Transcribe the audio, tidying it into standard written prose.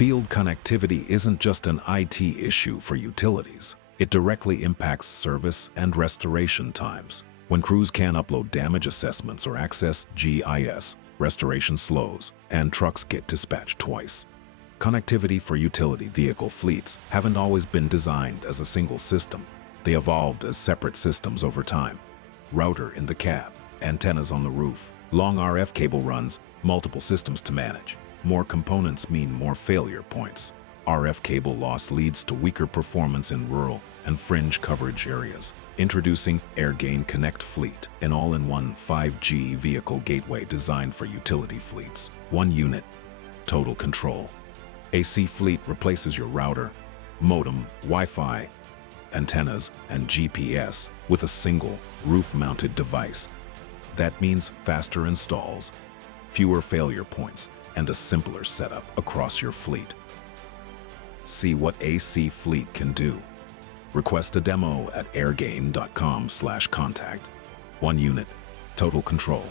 Field connectivity isn't just an IT issue for utilities. It directly impacts service and restoration times. When crews can't upload damage assessments or access GIS, restoration slows, and trucks get dispatched twice. Connectivity for utility vehicle fleets haven't always been designed as a single system. They evolved as separate systems over time. Router in the cab, antennas on the roof, long RF cable runs, multiple systems to manage. More components mean more failure points. RF cable loss leads to weaker performance in rural and fringe coverage areas. Introducing AirgainConnect Fleet, an all-in-one 5G vehicle gateway designed for utility fleets. One unit, total control. AC Fleet replaces your router, modem, Wi-Fi, antennas, and GPS with a single roof-mounted device. That means faster installs, fewer failure points, and a simpler setup across your fleet. See what AC Fleet can do. Request a demo at airgain.com/contact. One unit, total control.